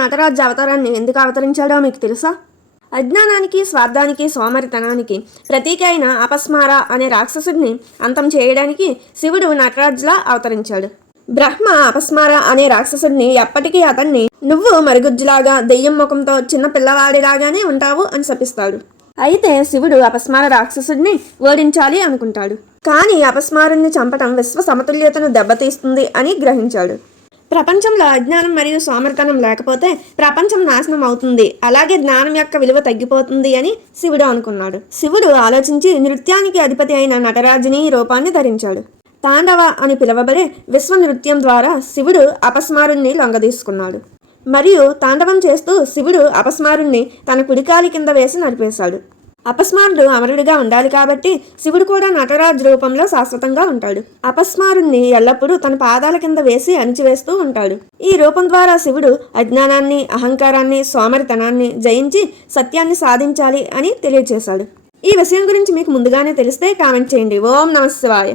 నటరాజు అవతారాన్ని ఎందుకు అవతరించాడో మీకు తెలుసా? అజ్ఞానానికి, స్వార్థానికి, సోమరితనానికి ప్రతీక అయిన అపస్మార అనే రాక్షసుడిని అంతం చేయడానికి శివుడు నటరాజులా అవతరించాడు. బ్రహ్మ అపస్మార అనే రాక్షసుడిని ఎప్పటికీ అతన్ని నువ్వు మరుగుజ్జులాగా, దెయ్యం ముఖంతో చిన్న పిల్లవాడిలాగానే ఉంటావు అని శపిస్తాడు. అయితే శివుడు అపస్మార రాక్షసుడిని ఓడించాలి అనుకుంటాడు. కానీ అపస్మారుణ్ణి చంపటం విశ్వ సమతుల్యతను దెబ్బతీస్తుంది అని గ్రహించాడు. ప్రపంచంలో అజ్ఞానం మరియు సోమరితనం లేకపోతే ప్రపంచం నాశనం అవుతుంది, అలాగే జ్ఞానం యొక్క విలువ తగ్గిపోతుంది అని శివుడు అనుకున్నాడు. శివుడు ఆలోచించి నృత్యానికి అధిపతి అయిన నటరాజుని రూపాన్ని ధరించాడు. తాండవ అని పిలువబడే విశ్వ నృత్యం ద్వారా శివుడు అపస్మారుణ్ణి లొంగదీసుకున్నాడు. మరియు తాండవం చేస్తూ శివుడు అపస్మారుణ్ణి తన కుడికాలి కింద వేసి నడిపేశాడు. అపస్మారుడు అమరుడిగా ఉండాలి కాబట్టి శివుడు కూడా నటరాజు రూపంలో శాశ్వతంగా ఉంటాడు. అపస్మారుణ్ణి ఎల్లప్పుడూ తన పాదాల కింద వేసి అణిచివేస్తూ ఉంటాడు. ఈ రూపం ద్వారా శివుడు అజ్ఞానాన్ని, అహంకారాన్ని, సోమరితనాన్ని జయించి సత్యాన్ని సాధించాలి అని తెలియజేశాడు. ఈ విషయం గురించి మీకు ముందుగానే తెలిస్తే కామెంట్ చేయండి. ఓం నమః శివాయ.